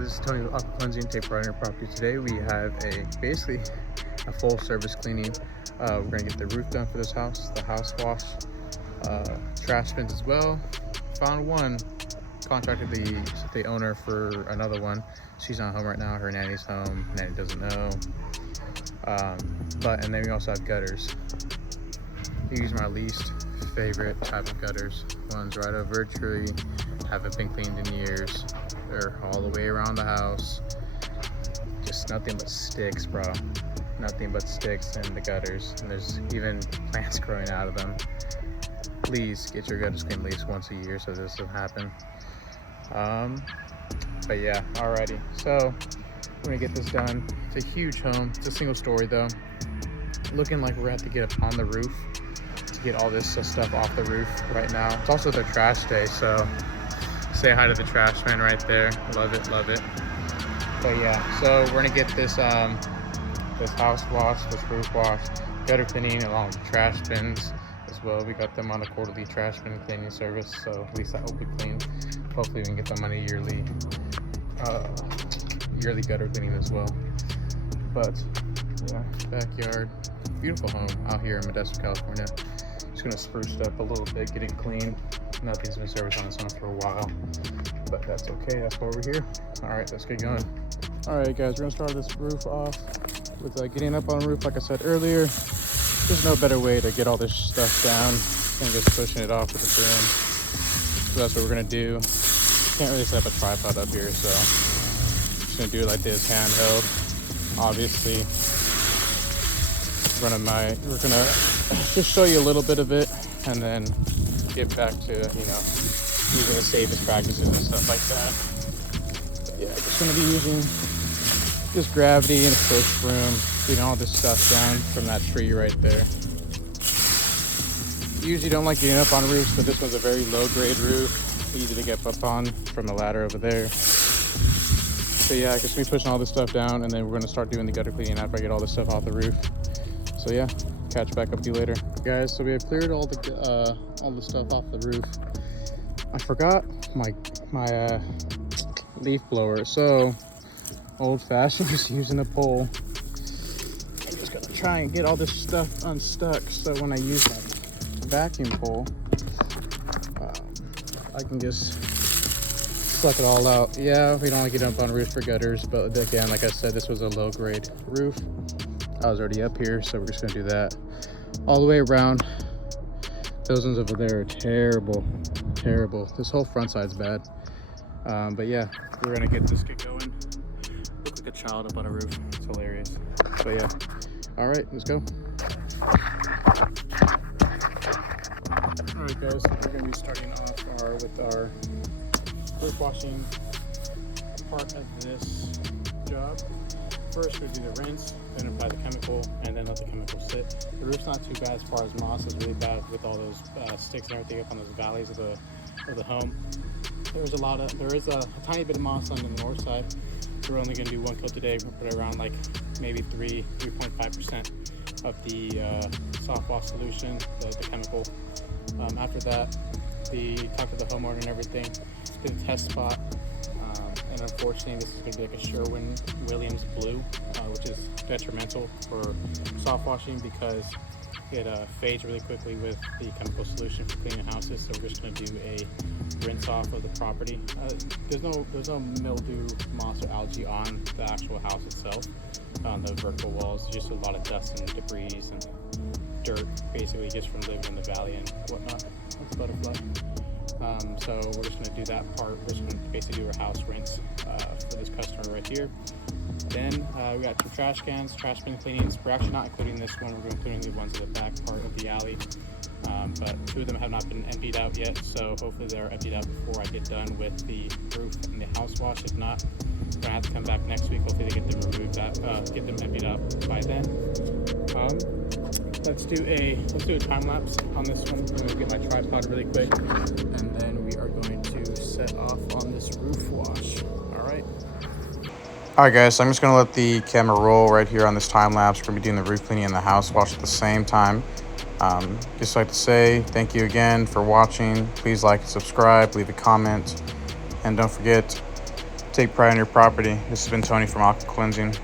This is Tony with Aqua Cleansing, Tape Runner Property. Today we have basically a full service cleaning. We're gonna get the roof done for this house, the house wash, trash bins as well. Found one, contracted the owner for another one. She's not home right now, her nanny's home, nanny doesn't know. And then we also have gutters. These are my least favorite type of gutters. Ones right over a tree, haven't been cleaned in years. They're all the way around the house. Just nothing but sticks, bro. Nothing but sticks in the gutters. And there's even plants growing out of them. Please get your gutters cleaned at least once a year so this doesn't happen. But yeah, alrighty. So we're gonna get this done. It's a huge home. It's a single story though. Looking like we're gonna have to get up on the roof to get all this stuff off the roof right now. It's also their trash day, so say hi to the trash man right there. Love it, love it. But yeah, so we're gonna get this this house wash, this roof wash, gutter cleaning along with the trash bins as well. We got them on a quarterly trash bin cleaning service, so at least that will be cleaned. Hopefully we can get them on a yearly gutter cleaning as well. But yeah, backyard, beautiful home out here in Modesto, California. Just gonna spruce it up a little bit, get it clean. Nothing's been serviced on this one for a while, but that's okay. That's why we're here. All right, let's get going. All right, guys, we're gonna start this roof off with getting up on the roof. Like I said earlier, there's no better way to get all this stuff down than just pushing it off with a broom. So that's what we're gonna do. Can't really set up a tripod up here, so just gonna do it like this, handheld. Obviously, we're gonna just show you a little bit of it, and then get back to, using the safest practices and stuff like that. But yeah, just gonna be using just gravity and a push broom, getting all this stuff down from that tree right there. Usually don't like getting up on roofs, but this one's a very low grade roof, easy to get up on from the ladder over there. So yeah, I guess we're pushing all this stuff down, and then we're gonna start doing the gutter cleaning after I get all this stuff off the roof. So yeah, catch back up with you later, guys. So we have cleared all the stuff off the roof. I forgot my leaf blower, so old-fashioned, just using a pole. I'm just gonna try and get all this stuff unstuck, so when I use my vacuum pole, I can just suck it all out. Yeah, we don't want to get up on roofs for gutters, but again, like I said, this was a low-grade roof. I was already up here, so we're just gonna do that all the way around. Those ones over there are terrible. This whole front side's bad. But yeah, we're gonna get this kid going. Look like a child up on a roof. It's hilarious. So yeah, all right, let's go. All right, guys, so we're gonna be starting off with our roof washing part of this job. First, we do the rinse, then apply the chemical, and then let the chemical sit. The roof's not too bad as far as moss is really bad with all those sticks and everything up on those valleys of the home. There is a tiny bit of moss on the north side. So we're only going to do one coat today. We'll put it around like maybe 3.5% of the soft wash solution, the chemical. After that, talk to the homeowner and everything, did a test spot. And unfortunately, this is going to be like a Sherwin-Williams blue, which is detrimental for soft washing because it fades really quickly with the chemical solution for cleaning houses. So we're just going to do a rinse off of the property. There's no mildew, moss, or algae on the actual house itself. On the vertical walls, just a lot of dust and debris and dirt, basically just from living in the valley and whatnot. That's a butterfly. So we're just going to do that part. We're just going to basically do a house rinse for this customer right here. Then we got 2 trash cans, trash bin cleanings. We're actually not including this one. We're including the ones in the back part of the alley. But 2 of them have not been emptied out yet, so hopefully they're emptied out before I get done with the roof and the house wash. If not, we're gonna have to come back next week. Hopefully they get them removed, get them emptied out by then. Let's do a time lapse on this one. I'm gonna get my tripod really quick, and then we are going to set off on this roof wash. All right. All right, guys. So I'm just gonna let the camera roll right here on this time lapse. We're gonna be doing the roof cleaning and the house wash at the same time. Just like to say thank you again for watching. Please like and subscribe, leave a comment, and don't forget, Take pride in your property. This has been Tony from Aqua Cleansing.